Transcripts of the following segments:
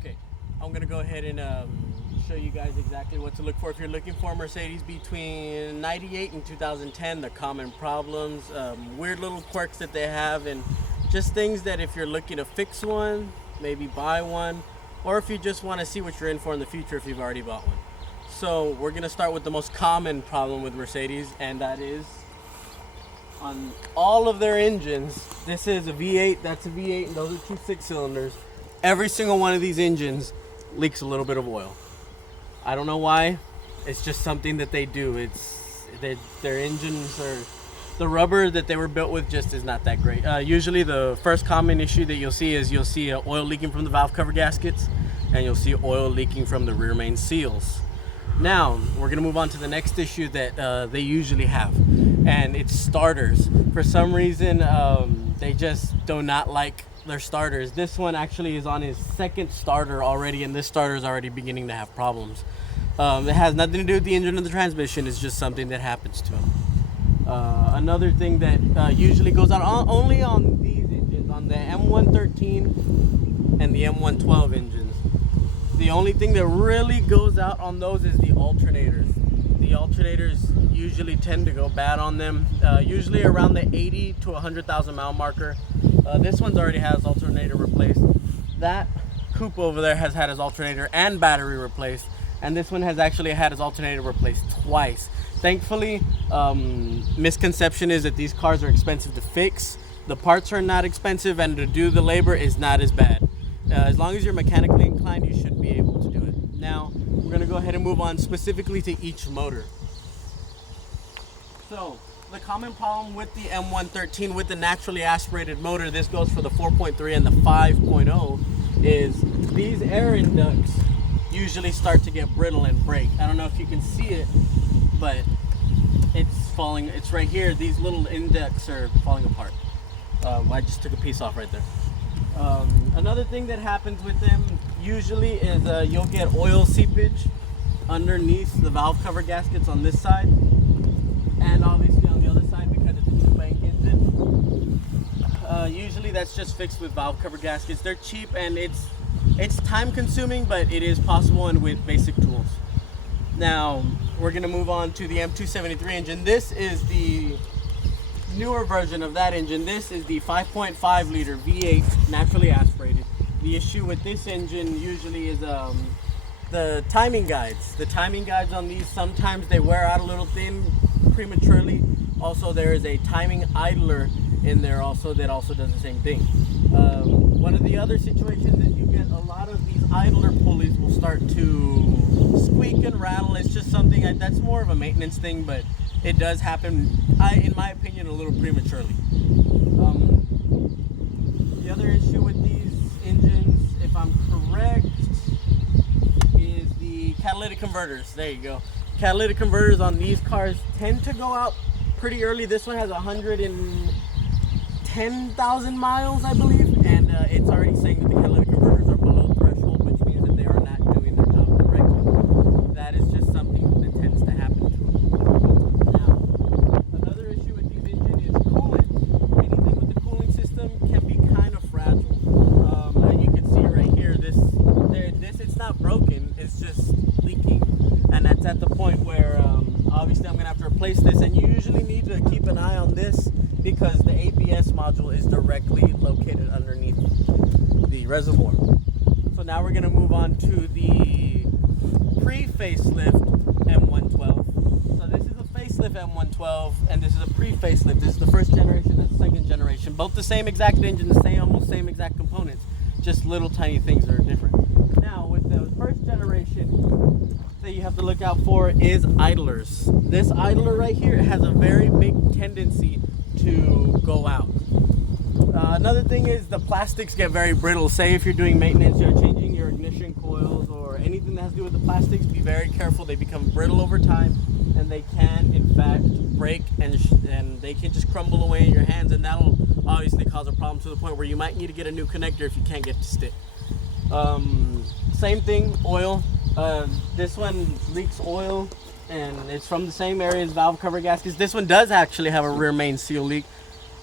Okay, I'm gonna go ahead and show you guys exactly what to look for if you're looking for a Mercedes between 98 and 2010. The common problems, weird little quirks that they have, and just things that if you're looking to fix one, maybe buy one, or if you just want to see what you're in for in the future if you've already bought one. So we're gonna start with the most common problem with Mercedes, and that is on all of their engines. This is a V8, that's a V8, and those are two 6-cylinders. Every single one of these engines leaks a little bit of oil. I don't know why. It's just something that they do. It's their engines are, the rubber that they were built with just is not that great. Usually the first common issue that you'll see is oil leaking from the valve cover gaskets, and you'll see oil leaking from the rear main seals. Now we're gonna move on to the next issue that they usually have, and it's starters. For some reason, they just do not like their starters. This one actually is on his second starter already, and this starter is already beginning to have problems. It has nothing to do with the engine or the transmission. It's just something that happens to him. Another thing that usually goes out only on these engines, on the M113 and the M112 engines. The only thing that really goes out on those is the alternators. The alternators usually tend to go bad on them, usually around the 80 to 100,000 mile marker. This one's already has alternator replaced. That coupe over there has had his alternator and battery replaced, and this one has actually had his alternator replaced twice. Thankfully, misconception is that these cars are expensive to fix. The parts are not expensive, and to do the labor is not as bad. As long as you're mechanically inclined, you should be able to do it. Now, we're gonna go ahead and move on specifically to each motor. So, the common problem with the M113 with the naturally aspirated motor, this goes for the 4.3 and the 5.0, is these air inducts usually start to get brittle and break. I don't know if you can see it, but it's falling. It's right here. These little inducts are falling apart. I just took a piece off right there. Another thing that happens with them usually is you'll get oil seepage underneath the valve cover gaskets on this side, and obviously on the other side because it's a two-bank engine. Usually that's just fixed with valve cover gaskets. They're cheap and it's time consuming, but it is possible and with basic tools. Now we're gonna move on to the M273 engine. This is the newer version of that engine. This is the 5.5 liter V8 naturally aspirated. The issue with this engine usually is the timing guides. The timing guides on these, sometimes they wear out a little thin prematurely. Also, there is a timing idler in there also that also does the same thing. One of the other situations is you get a lot of these idler pulleys will start to squeak and rattle. It's just something that's more of a maintenance thing, but it does happen, in my opinion, a little prematurely. The other issue with these engines, if I'm correct, is the catalytic converters. There you go. Catalytic converters on these cars tend to go out pretty early. This one has 110,000 miles, I believe, and it's already saying that the catalytic converters are below threshold, which means that they are not doing their job correctly. That is just something that tends to happen to them. Now, another issue with these engines is coolant. Anything with the cooling system can be kind of fragile. You can see right here, this it's not broken, it's just leaking, and that's at the point where obviously I'm gonna have to replace this, and you usually need to keep an eye on this because the ABS module is directly located underneath the reservoir. So now we're gonna move on to the pre-facelift M112. So this is a facelift M112, and this is a pre-facelift. This is the first generation and the second generation. Both the same exact engine, almost same exact components. Just little tiny things that are different. Now with the first generation, that you have to look out for is idlers. This idler right here has a very big tendency to go out. Another thing is the plastics get very brittle. Say if you're doing maintenance, you're changing your ignition coils or anything that has to do with the plastics, be very careful. They become brittle over time, and they can in fact break, and they can just crumble away in your hands, and that'll obviously cause a problem to the point where you might need to get a new connector if you can't get to stick. Same thing, oil. This one leaks oil, and it's from the same area as valve cover gaskets. This one does actually have a rear main seal leak.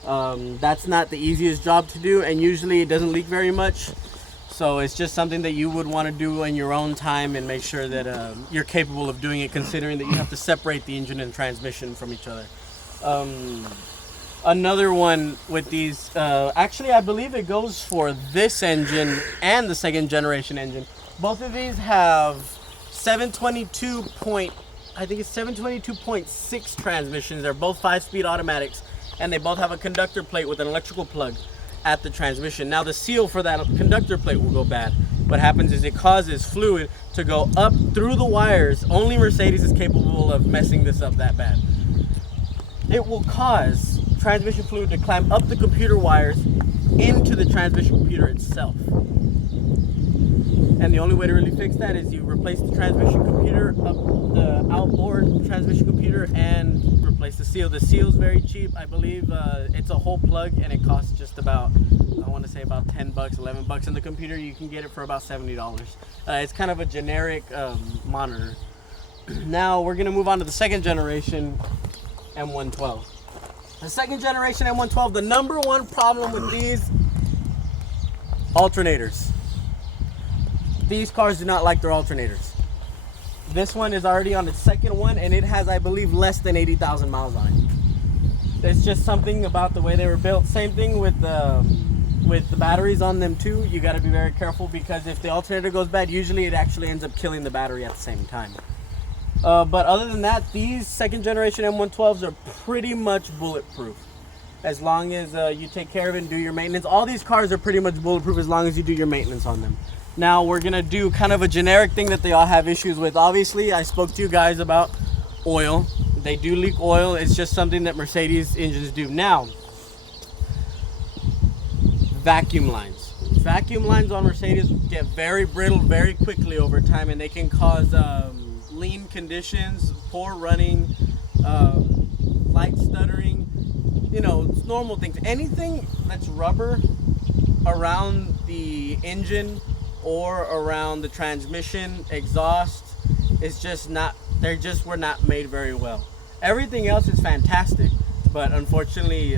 That's not the easiest job to do, and usually it doesn't leak very much. So it's just something that you would want to do in your own time and make sure that you're capable of doing it, considering that you have to separate the engine and transmission from each other. Another one with these, actually I believe it goes for this engine and the second generation engine. Both of these have 722.6 transmissions. They're both 5-speed automatics, and they both have a conductor plate with an electrical plug at the transmission. Now the seal for that conductor plate will go bad. What happens is it causes fluid to go up through the wires. Only Mercedes is capable of messing this up that bad. It will cause transmission fluid to climb up the computer wires into the transmission computer itself. And the only way to really fix that is you replace the transmission computer, up the outboard transmission computer, and replace the seal. The seal's very cheap. I believe it's a whole plug, and it costs just about, I want to say about 10 bucks, 11 bucks. In the computer, you can get it for about $70. It's kind of a generic monitor. Now we're going to move on to the second generation M112. The second generation M112, the number one problem with these alternators. These cars do not like their alternators. This one is already on its second one, and it has, I believe, less than 80,000 miles on it. It's just something about the way they were built. Same thing with the batteries on them too. You got to be very careful, because if the alternator goes bad, usually it actually ends up killing the battery at the same time. But other than that, these second generation M112s are pretty much bulletproof. As long as you take care of it and do your maintenance. All these cars are pretty much bulletproof as long as you do your maintenance on them. Now we're gonna do kind of a generic thing that they all have issues with. Obviously, I spoke to you guys about oil. They do leak oil. It's just something that Mercedes engines do. Now, vacuum lines. Vacuum lines on Mercedes get very brittle very quickly over time, and they can cause lean conditions, poor running, light stuttering, you know, it's normal things. Anything that's rubber around the engine or around the transmission, exhaust, is just not, were not made very well. Everything else is fantastic, but unfortunately,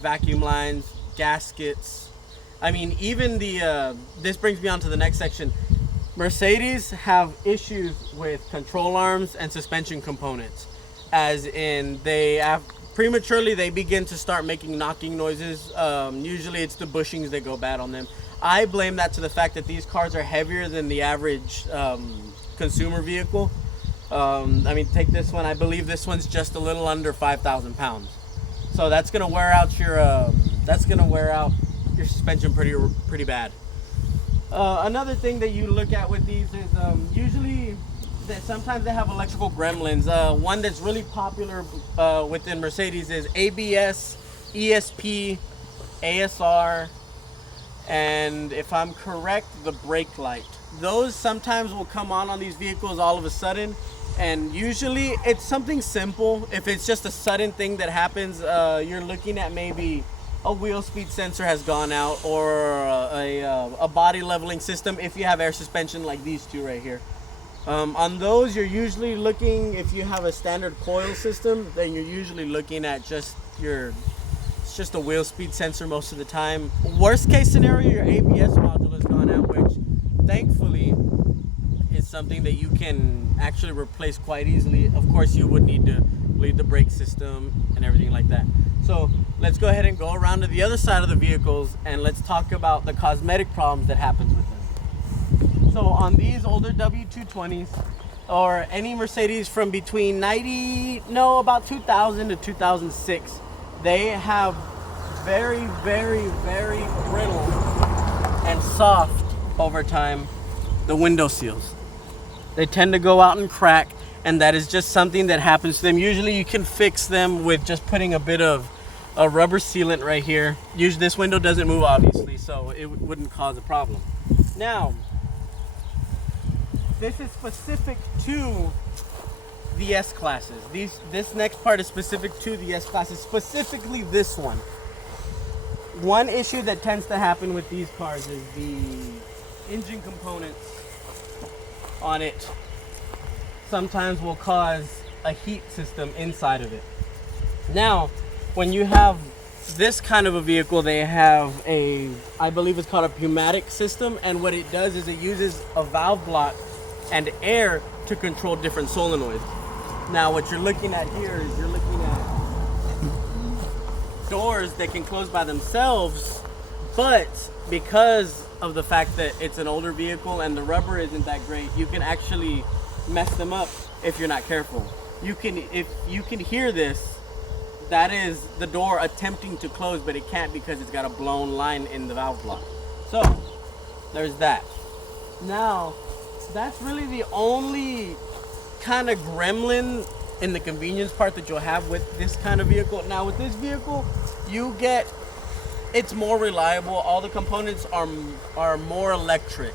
vacuum lines, gaskets, I mean, even this brings me on to the next section. Mercedes have issues with control arms and suspension components, as in prematurely they begin to start making knocking noises. Usually it's the bushings that go bad on them. I blame that to the fact that these cars are heavier than the average consumer vehicle. I mean, take this one. I believe this one's just a little under 5,000 pounds. So that's gonna wear out your suspension pretty bad. Another thing that you look at with these is usually that sometimes they have electrical gremlins. One that's really popular within Mercedes is ABS, ESP, ASR, and if I'm correct, the brake light. Those sometimes will come on these vehicles all of a sudden, and usually it's something simple. If it's just a sudden thing that happens, you're looking at maybe a wheel speed sensor has gone out, or a body leveling system if you have air suspension like these two right here. On those, you're usually looking, if you have a standard coil system, then you're usually looking at just it's just a wheel speed sensor most of the time. Worst case scenario, your ABS module has gone out, which thankfully is something that you can actually replace quite easily. Of course, you would need to bleed the brake system and everything like that. So let's go ahead and go around to the other side of the vehicles, and let's talk about the cosmetic problems that happens with them. So on these older W220s, or any Mercedes from between about 2000 to 2006, they have very, very, very brittle and soft over time the window seals. They tend to go out and crack, and that is just something that happens to them. Usually you can fix them with just putting a bit of a rubber sealant right here. Usually this window doesn't move, obviously, so it wouldn't cause a problem. Now, this is specific to the S classes. This next part is specific to the S classes, specifically this one. One issue that tends to happen with these cars is the engine components on it sometimes will cause a heat system inside of it. Now, when you have this kind of a vehicle, they have I believe it's called a pneumatic system, and what it does is it uses a valve block and air to control different solenoids. Now what you're looking at here is you're looking at doors that can close by themselves, but because of the fact that it's an older vehicle and the rubber isn't that great, you can actually mess them up if you're not careful. If you can hear this, that is the door attempting to close, but it can't because it's got a blown line in the valve block. So there's that. Now that's really the only kind of gremlin in the convenience part that you'll have with this kind of vehicle. Now with this vehicle, it's more reliable. All the components are more electric.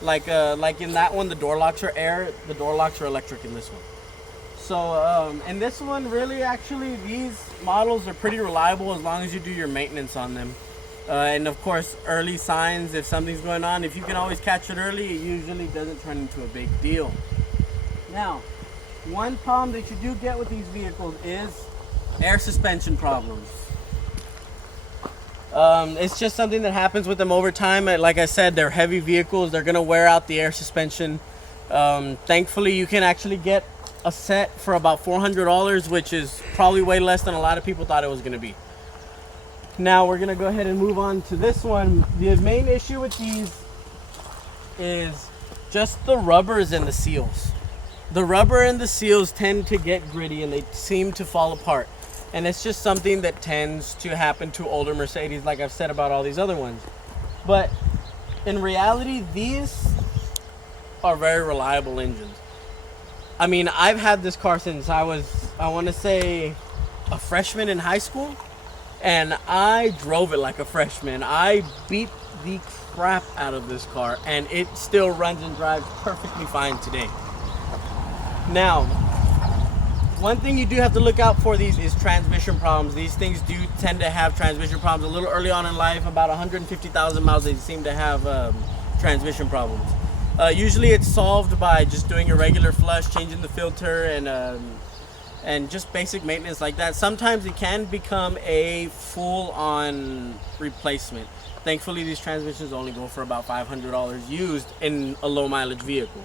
Like in that one, the door locks are air. The door locks are electric in this one. So and this one, really, actually, these models are pretty reliable as long as you do your maintenance on them. And of course, early signs, if something's going on, if you can always catch it early, it usually doesn't turn into a big deal. Now, one problem that you do get with these vehicles is air suspension problems. It's just something that happens with them over time. Like I said, they're heavy vehicles. They're going to wear out the air suspension. Thankfully, you can actually get a set for about $400, which is probably way less than a lot of people thought it was going to be. Now we're going to go ahead and move on to this one. The main issue with these is just the rubbers and the seals. The rubber and the seals tend to get gritty and they seem to fall apart. And it's just something that tends to happen to older Mercedes, like I've said about all these other ones. But in reality, these are very reliable engines. I mean, I've had this car since I want to say, a freshman in high school. And I drove it like a freshman. I beat the crap out of this car. And it still runs and drives perfectly fine today. Now, one thing you do have to look out for these is transmission problems. These things do tend to have transmission problems. A little early on in life, about 150,000 miles, they seem to have transmission problems. Usually it's solved by just doing a regular flush, changing the filter, and just basic maintenance like that. Sometimes it can become a full-on replacement. Thankfully, these transmissions only go for about $500 used in a low-mileage vehicle.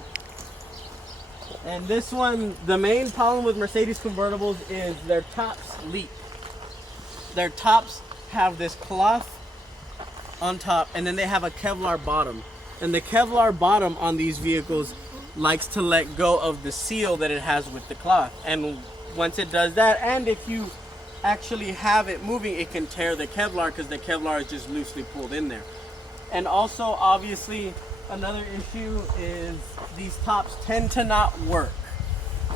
And this one, the main problem with Mercedes convertibles is their tops leak. Their tops have this cloth on top, and then they have a Kevlar bottom. And the Kevlar bottom on these vehicles likes to let go of the seal that it has with the cloth. And once it does that, and if you actually have it moving, it can tear the Kevlar because the Kevlar is just loosely pulled in there. And also, obviously, another issue is these tops tend to not work.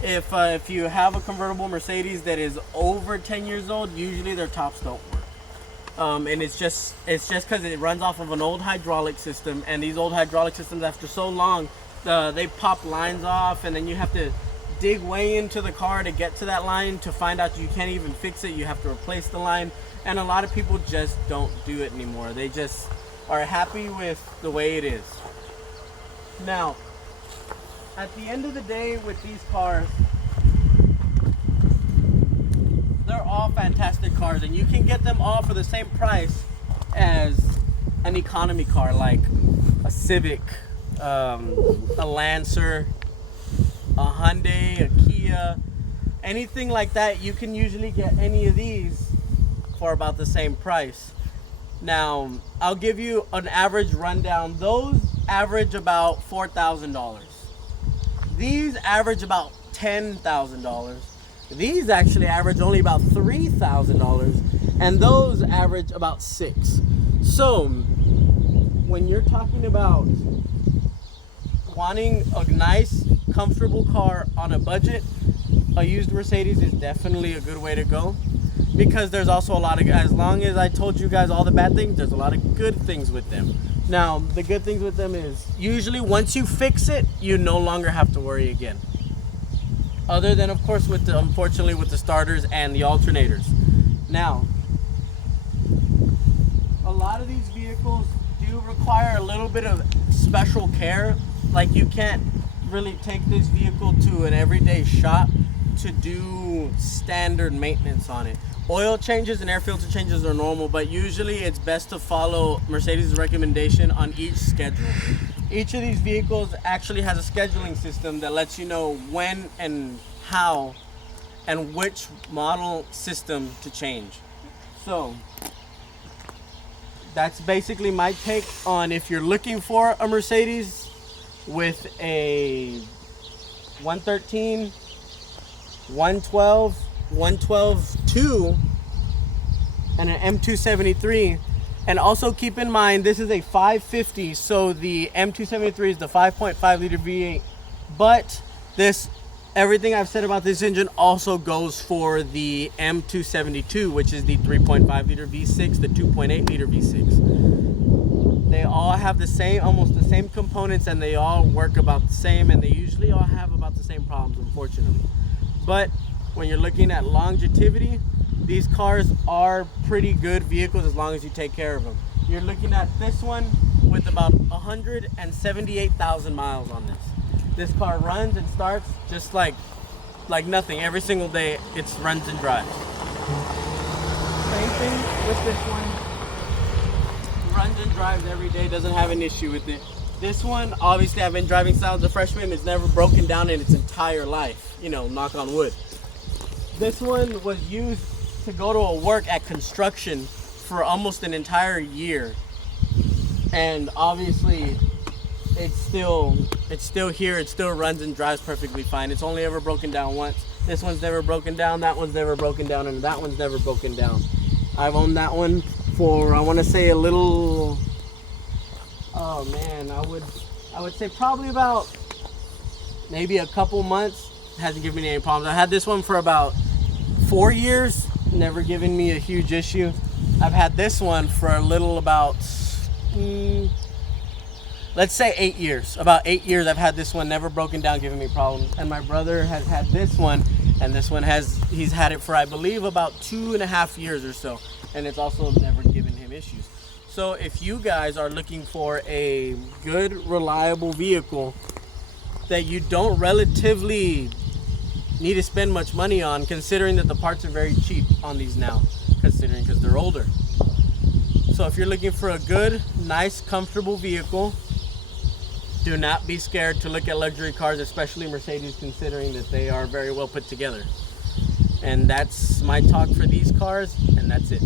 If you have a convertible Mercedes that is over 10 years old, usually their tops don't work. And it's just because it runs off of an old hydraulic system, and these old hydraulic systems, after so long, they pop lines off, and then you have to dig way into the car to get to that line to find out you can't even fix it. You have to replace the line, and a lot of people just don't do it anymore. They just are happy with the way it is. Now, at the end of the day with these cars, they're all fantastic cars, and you can get them all for the same price as an economy car like a Civic, a Lancer, a Hyundai, a Kia, anything like that. You can usually get any of these for about the same price. Now, I'll give you an average rundown. Those average about $4,000. These average about $10,000. These actually average only about $3,000, and those average about $6,000. So, when you're talking about wanting a nice, comfortable car on a budget, a used Mercedes is definitely a good way to go. Because there's also a lot of, as long as I told you guys all the bad things, there's a lot of good things with them. Now, the good things with them is usually once you fix it, you no longer have to worry again. Other than, of course, unfortunately with the starters and the alternators. Now, a lot of these vehicles do require a little bit of special care. Like, you can't really take this vehicle to an everyday shop to do standard maintenance on it. Oil changes and air filter changes are normal, but usually it's best to follow Mercedes' recommendation on each schedule. Each of these vehicles actually has a scheduling system that lets you know when and how and which model system to change. So that's basically my take on if you're looking for a Mercedes with a 113, 112, 112.2 and an M273. And also keep in mind this is a 550, so the M273 is the 5.5 liter V8, but everything I've said about this engine also goes for the M272, which is the 3.5 liter V6, the 2.8 liter V6. They all have almost the same components, and they all work about the same, and they usually all have about the same problems, unfortunately. But when you're looking at longevity, these cars are pretty good vehicles as long as you take care of them. You're looking at this one with about 178,000 miles on this. This car runs and starts just like nothing. Every single day it runs and drives. Same thing with this one. Runs and drives every day, doesn't have an issue with it. This one, obviously I've been driving since I was a freshman. It's never broken down in its entire life. You know, knock on wood. This one was used to go to a work at construction for almost an entire year. And obviously it's still here. It still runs and drives perfectly fine. It's only ever broken down once. This one's never broken down, that one's never broken down, and that one's never broken down. I've owned that one for, I want to say a little, oh man, I would say probably about maybe a couple months. Hasn't given me any problems. I had this one for about 4 years, never given me a huge issue. I've had this one for a little about let's say 8 years. About 8 years I've had this one, never broken down, giving me problems. And my brother has had this one, and this one he's had it for I believe about 2.5 years or so, and it's also never given him issues. So if you guys are looking for a good, reliable vehicle that you don't relatively need to spend much money on, considering that the parts are very cheap on these now, because they're older. So if you're looking for a good, nice, comfortable vehicle, do not be scared to look at luxury cars, especially Mercedes, considering that they are very well put together. And that's my talk for these cars, and that's it.